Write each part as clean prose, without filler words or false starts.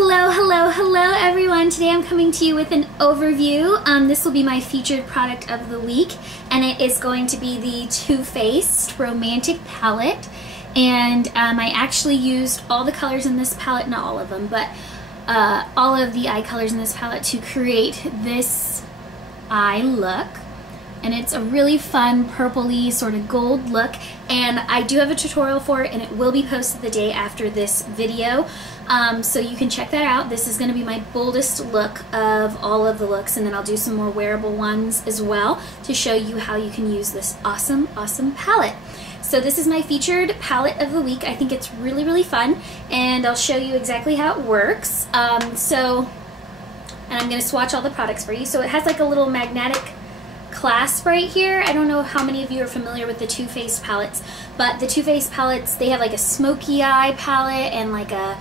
Hello, hello, hello everyone. Today I'm coming to you with an overview. This will be my featured product of the week, and it is going to be the Too Faced Romantic Palette. And I actually used all the colors in this palette, not all of them, but all of the eye colors in this palette to create this eye look. And it's a really fun purpley sort of gold look, and I do have a tutorial for it, and it will be posted the day after this video, so you can check that out. This is going to be my boldest look of all of the looks, and then I'll do some more wearable ones as well to show you how you can use this awesome palette. So this is my featured palette of the week. I think it's really fun, and I'll show you exactly how it works. And I'm going to swatch all the products for you. So it has like a little magnetic clasp right here. I don't know how many of you are familiar with the Too Faced palettes, but the Too Faced palettes, they have like a smoky eye palette and like a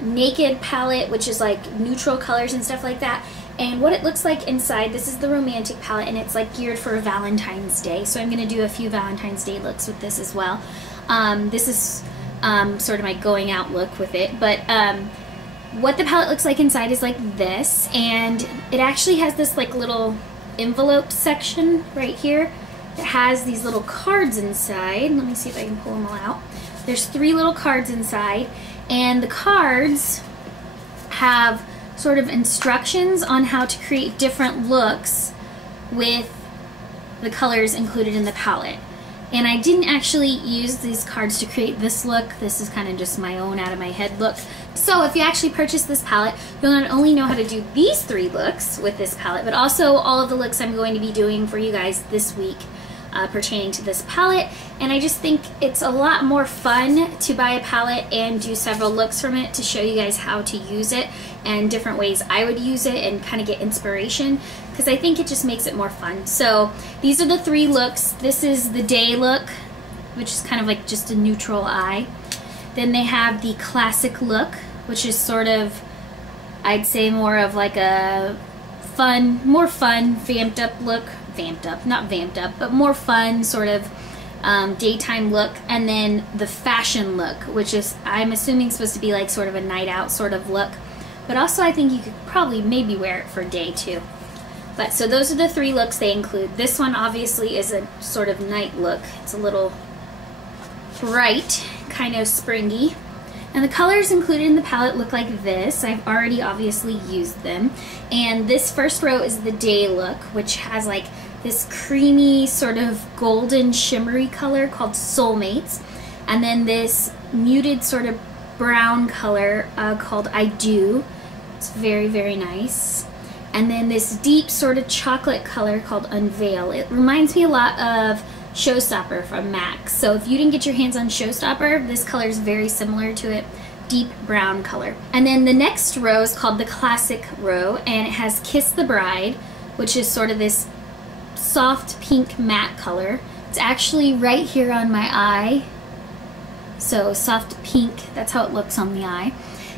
naked palette, which is like neutral colors and stuff like that. And what it looks like inside, this is the romantic palette, and it's like geared for Valentine's Day. So I'm going to do a few Valentine's Day looks with this as well. This is sort of my going out look with it, but what the palette looks like inside is like this, and it actually has this like little envelope section right here that has these little cards inside. Let me see if I can pull them all out. There's 3 little cards inside, and the cards have sort of instructions on how to create different looks with the colors included in the palette. And I didn't actually use these cards to create this look. This is kind of just my own out of my head look. So if you actually purchase this palette, you'll not only know how to do these 3 looks with this palette, but also all of the looks I'm going to be doing for you guys this week pertaining to this palette. And I just think it's a lot more fun to buy a palette and do several looks from it to show you guys how to use it and different ways I would use it and kind of get inspiration, because I think it just makes it more fun. So these are the 3 looks. This is the day look, which is kind of like just a neutral eye. Then they have the classic look, which is sort of, I'd say more of like a more fun, vamped up look. Vamped up, not vamped up, but more fun sort of daytime look. And then the fashion look, which is, I'm assuming, supposed to be like sort of a night out sort of look. But also I think you could probably maybe wear it for day too. But so those are the 3 looks they include. This one obviously is a sort of night look. It's a little bright, kind of springy. And the colors included in the palette look like this. I've already obviously used them. And this first row is the day look, which has like this creamy sort of golden shimmery color called Soulmates. And then this muted sort of brown color called I Do. It's very nice. And then this deep sort of chocolate color called Unveil. It reminds me a lot of Showstopper from MAC. So if you didn't get your hands on Showstopper, this color is very similar to it. Deep brown color. And then the next row is called the classic row, and it has Kiss the Bride, which is sort of this soft pink matte color. It's actually right here on my eye. So soft pink, that's how it looks on the eye.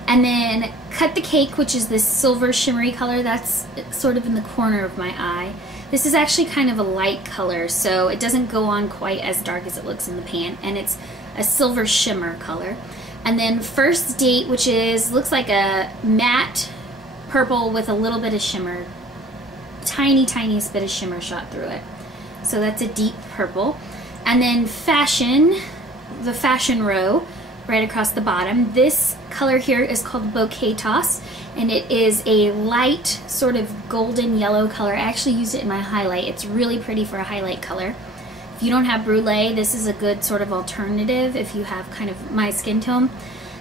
And then Cut the Cake, which is this silver shimmery color, that's sort of in the corner of my eye. This is actually kind of a light color, so it doesn't go on quite as dark as it looks in the pan, and it's a silver shimmer color. And then First Date, which is, looks like a matte purple with a little bit of shimmer, tiniest bit of shimmer shot through it. So that's a deep purple. And then Fashion, the fashion row, right across the bottom. This color here is called Bouquet Toss, and it is a light sort of golden yellow color. I actually used it in my highlight. It's really pretty for a highlight color. If you don't have Brulee, this is a good sort of alternative if you have kind of my skin tone.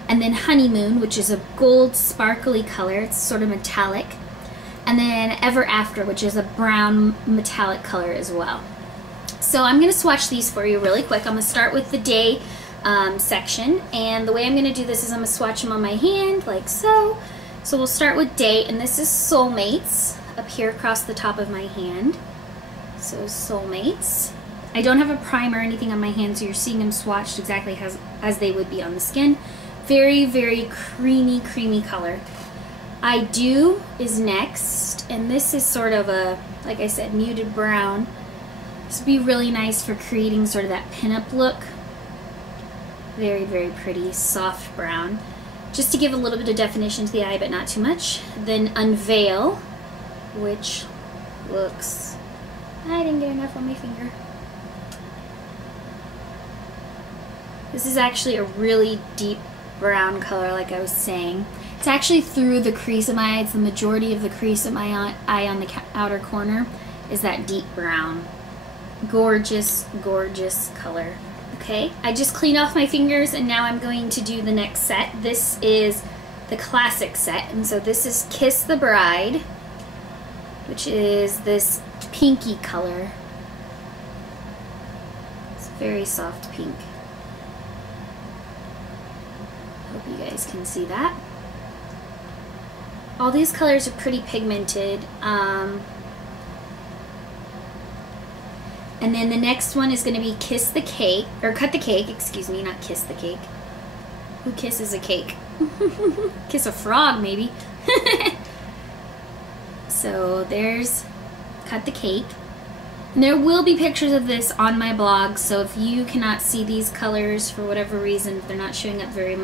And then Honeymoon, which is a gold sparkly color. It's sort of metallic. And then Ever After, which is a brown metallic color as well. So I'm going to swatch these for you really quick. I'm going to start with the day section, and the way I'm going to do this is I'm going to swatch them on my hand like so. So we'll start with day, and this is Soulmates up here across the top of my hand. So Soulmates. I don't have a primer or anything on my hand, so you're seeing them swatched exactly as they would be on the skin. Very creamy color. I Do is next, and this is sort of a, like I said, muted brown. This would be really nice for creating sort of that pinup look. Very pretty, soft brown. just to give a little bit of definition to the eye, but not too much. Then Unveil, which looks, I didn't get enough on my finger. This is actually a really deep brown color, like I was saying. It's actually through the crease of my eye. It's the majority of the crease of my eye on the outer corner is that deep brown. Gorgeous, gorgeous color. Okay, I just cleaned off my fingers and now I'm going to do the next set. This is the classic set, and so this is Kiss the Bride, which is this pinky color. It's very soft pink. Hope you guys can see that. All these colors are pretty pigmented. And then the next one is going to be Kiss the Cake, or Cut the Cake, excuse me, not Kiss the Cake. Who kisses a cake? Kiss a frog, maybe. So there's Cut the Cake. And there will be pictures of this on my blog, so if you cannot see these colors for whatever reason, they're not showing up very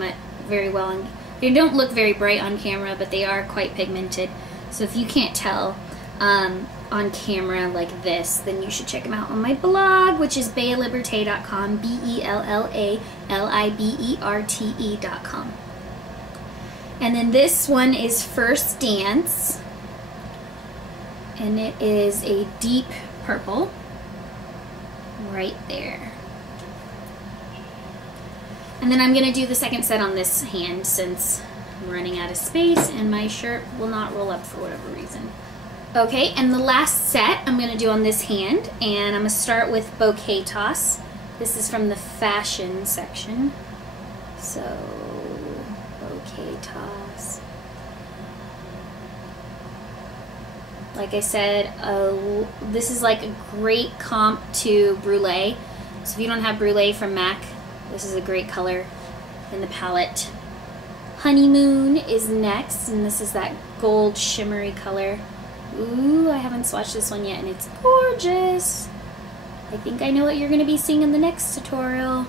well, and they don't look very bright on camera, but they are quite pigmented. So if you can't tell on camera like this, then you should check them out on my blog, which is bellaliberté.com, BELLALIBERTE.com. And then this one is First Dance, and it is a deep purple right there. And then I'm going to do the second set on this hand since I'm running out of space and my shirt will not roll up for whatever reason. Okay, and the last set I'm going to do on this hand, and I'm going to start with Bouquet Toss. This is from the fashion section. So, Bouquet Toss. Like I said, this is like a great comp to Brulee. So if you don't have Brulee from MAC, this is a great color in the palette. Honeymoon is next, and this is that gold shimmery color. Ooh, I haven't swatched this one yet, and it's gorgeous. I think I know what you're going to be seeing in the next tutorial.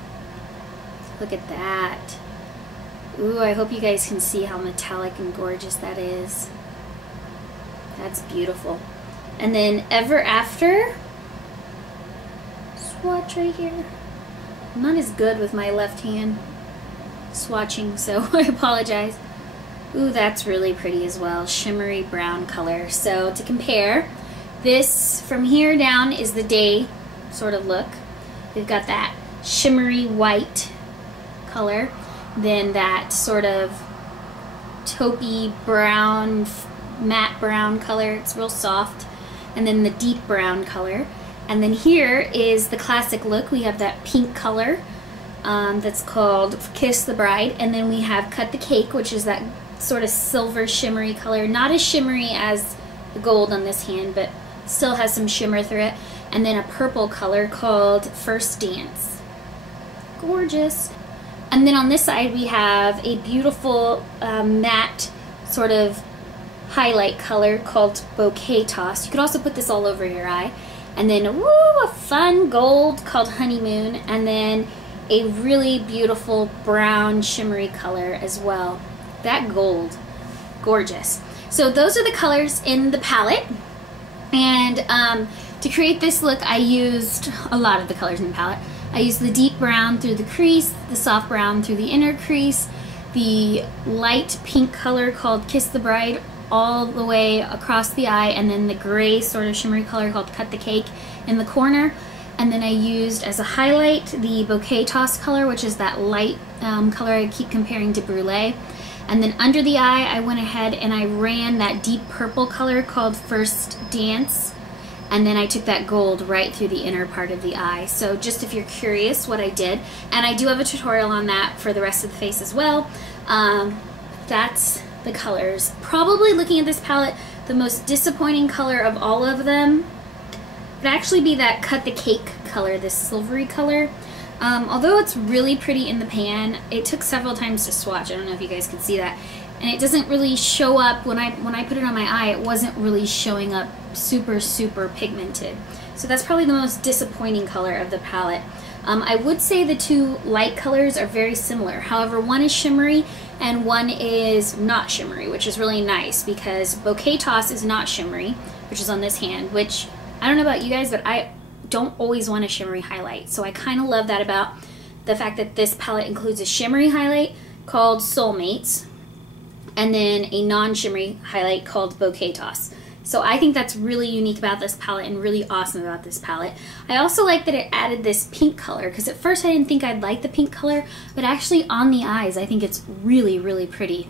Look at that. Ooh, I hope you guys can see how metallic and gorgeous that is. That's beautiful. And then Ever After. Swatch right here. I'm not as good with my left hand swatching, so I apologize. Ooh, that's really pretty as well. Shimmery brown color. So to compare, this from here down is the day sort of look. We've got that shimmery white color, then that sort of taupey brown, matte brown color. It's real soft. And then the deep brown color. And then here is the classic look. We have that pink color that's called Kiss the Bride. And then we have Cut the Cake, which is that sort of silver shimmery color. Not as shimmery as the gold on this hand, but still has some shimmer through it. And then a purple color called First Dance. Gorgeous. And then on this side we have a beautiful matte sort of highlight color called Bouquet Toss. You could also put this all over your eye. And then, woo, a fun gold called Honeymoon, and then a really beautiful brown shimmery color as well. That gold, gorgeous. So those are the colors in the palette, and to create this look I used a lot of the colors in the palette. I used the deep brown through the crease, the soft brown through the inner crease, the light pink color called Kiss the Bride all the way across the eye, and then the gray sort of shimmery color called Cut the Cake in the corner. And then I used as a highlight the Bouquet Toss color, which is that light color I keep comparing to Brulee. And then under the eye I went ahead and I ran that deep purple color called First Dance, and then I took that gold right through the inner part of the eye. So just if you're curious what I did, and I do have a tutorial on that for the rest of the face as well. That's the colors. Probably looking at this palette, the most disappointing color of all of them would actually be that Cut the Cake color, this silvery color. Although it's really pretty in the pan, it took several times to swatch. I don't know if you guys could see that. And it doesn't really show up, when I put it on my eye, it wasn't really showing up super pigmented. So that's probably the most disappointing color of the palette. I would say the two light colors are very similar. However, one is shimmery and one is not shimmery, which is really nice because Bouquet Toss is not shimmery, which is on this hand, which I don't know about you guys, but I don't always want a shimmery highlight. So I kind of love that about the fact that this palette includes a shimmery highlight called Soulmates and then a non-shimmery highlight called Bouquet Toss. So I think that's really unique about this palette and really awesome about this palette. I also like that it added this pink color because at first I didn't think I'd like the pink color, but actually on the eyes I think it's really, really pretty.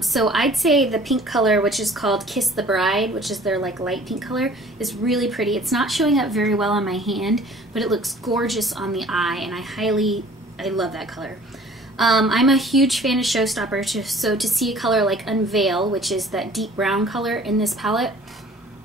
So I'd say the pink color, which is called Kiss the Bride, which is their like light pink color, is really pretty. It's not showing up very well on my hand, but it looks gorgeous on the eye, and I love that color. I'm a huge fan of Showstopper, so to see a color like Unveil, which is that deep brown color in this palette,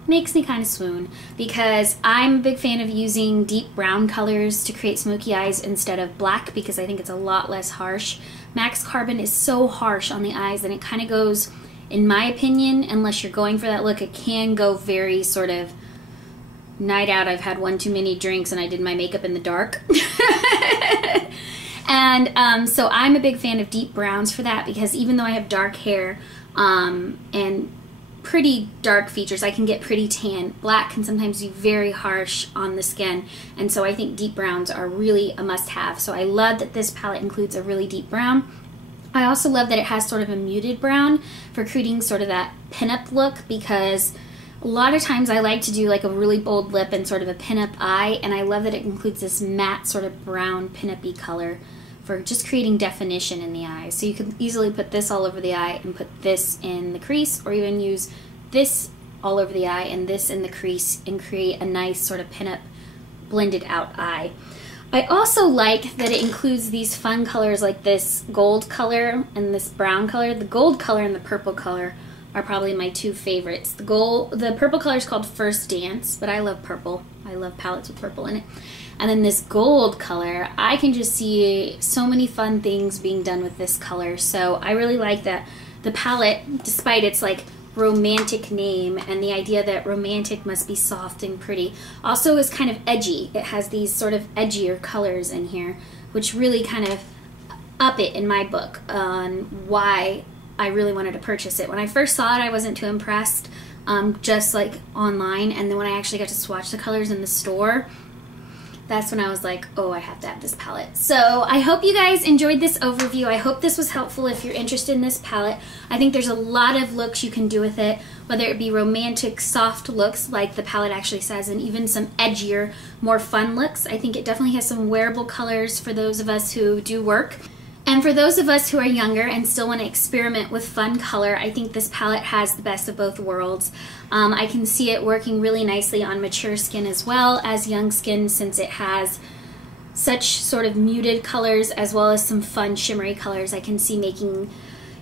makes me kind of swoon, because I'm a big fan of using deep brown colors to create smoky eyes instead of black, because I think it's a lot less harsh. Max Carbon is so harsh on the eyes, and it kind of goes, in my opinion, unless you're going for that look, it can go very sort of night out, I've had one too many drinks and I did my makeup in the dark. And so I'm a big fan of deep browns for that, because even though I have dark hair and pretty dark features, I can get pretty tan. Black can sometimes be very harsh on the skin, and so I think deep browns are really a must-have. So I love that this palette includes a really deep brown. I also love that it has sort of a muted brown for creating sort of that pinup look, because a lot of times I like to do like a really bold lip and sort of a pinup eye, and I love that it includes this matte sort of brown pinup-y color for just creating definition in the eye. So you can easily put this all over the eye and put this in the crease, or even use this all over the eye and this in the crease and create a nice sort of pinup blended out eye. I also like that it includes these fun colors like this gold color and this brown color. The gold color and the purple color are probably my two favorites. The purple color is called First Dance, but I love purple. I love palettes with purple in it. And then this gold color, I can just see so many fun things being done with this color. So I really like that the palette, despite its like romantic name and the idea that romantic must be soft and pretty, also is kind of edgy. It has these sort of edgier colors in here, which really kind of up it in my book on why I really wanted to purchase it. When I first saw it, I wasn't too impressed, just like online, and then when I actually got to swatch the colors in the store, that's when I was like, oh, I have to have this palette. So I hope you guys enjoyed this overview. I hope this was helpful if you're interested in this palette. I think there's a lot of looks you can do with it, whether it be romantic, soft looks like the palette actually says, and even some edgier, more fun looks. I think it definitely has some wearable colors for those of us who do work. And for those of us who are younger and still want to experiment with fun color, I think this palette has the best of both worlds. I can see it working really nicely on mature skin as well as young skin, since it has such sort of muted colors as well as some fun shimmery colors. I can see making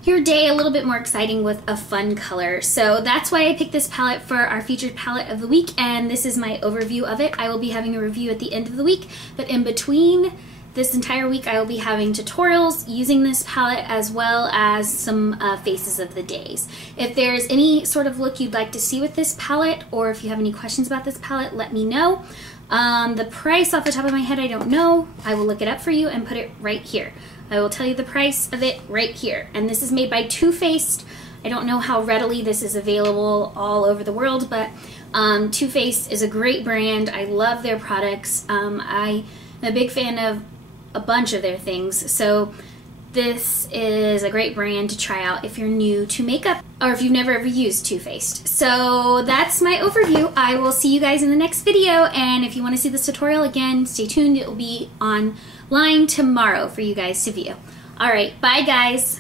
your day a little bit more exciting with a fun color. So that's why I picked this palette for our featured palette of the week, and this is my overview of it. I will be having a review at the end of the week, but in between this entire week I will be having tutorials using this palette as well as some faces of the days. If there's any sort of look you'd like to see with this palette, or if you have any questions about this palette, let me know. The price off the top of my head I don't know. I will look it up for you and put it right here. I will tell you the price of it right here. And this is made by Too Faced. I don't know how readily this is available all over the world, but Too Faced is a great brand. I love their products. I'm a big fan of a bunch of their things, so this is a great brand to try out if you're new to makeup or if you've never ever used Too Faced. So that's my overview. I will see you guys in the next video, and if you want to see this tutorial again, stay tuned. It will be online tomorrow for you guys to view. Alright, bye guys!